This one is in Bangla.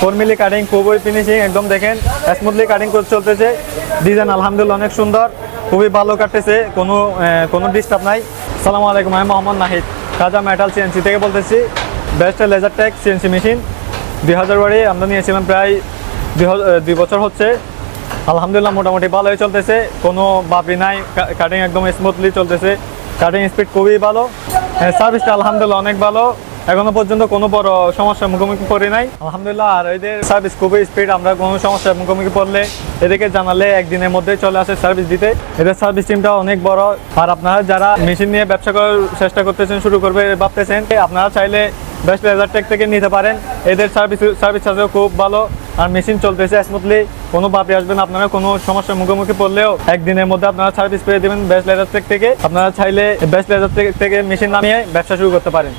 4 মিলি কাটিং, খুবই ফিনিশিং, একদম দেখেন স্মুথলি কাটিং করে চলতেছে। ডিজাইন আলহামদুলিল্লাহ অনেক সুন্দর, খুবই ভালো কাটতেছে, কোনো ডিস্টার্ব নাই। আসসালামু আলাইকুম, আমি মোহাম্মদ নাহিদ, কাজা মেটাল সিএনসি থেকে বলতেছি। Best laser tech CNC machine 2000 বাড়ি আমরা নিয়েছিলাম, প্রায় 2 বছর হচ্ছে। আলহামদুলিল্লাহ মোটামুটি ভালোই চলতেছে, কোনো বাপি নাই, কাটিং একদম স্মুথলি চলতেছে, কাটিং স্পিড খুবই ভালো, সার্ভিসটা আলহামদুলিল্লাহ অনেক ভালো। এখনো পর্যন্ত কোনো বড় সমস্যার মুখোমুখি পড়ি নাই আলহামদুলিল্লাহ। আর এদের সার্ভিস খুবই স্পিড, আমরা কোনো সমস্যার মুখোমুখি পড়লে এদেরকে জানালে একদিনের মধ্যেই চলে আসে সার্ভিস দিতে। এদের সার্ভিস টিমটা অনেক বড়। আর আপনারা যারা মেশিন নিয়ে ব্যবসা করার চেষ্টা করতেছেন, শুরু করবে ভাবতেছেন, আপনারা চাইলে বেস্ট লেজার টেক থেকে নিতে পারেন। এদের সার্ভিস চার্জও খুব ভালো, আর মেশিন চলতেছে স্মুথলি, কোনো বাপি আসবেন। আপনারা কোনো সমস্যার মুখোমুখি পড়লেও একদিনের মধ্যে আপনারা সার্ভিস পেয়ে দেবেন বেস্ট লেজার টেক থেকে। আপনারা চাইলে বেস্ট লেজার টেক থেকে মেশিন নামিয়ে ব্যবসা শুরু করতে পারেন।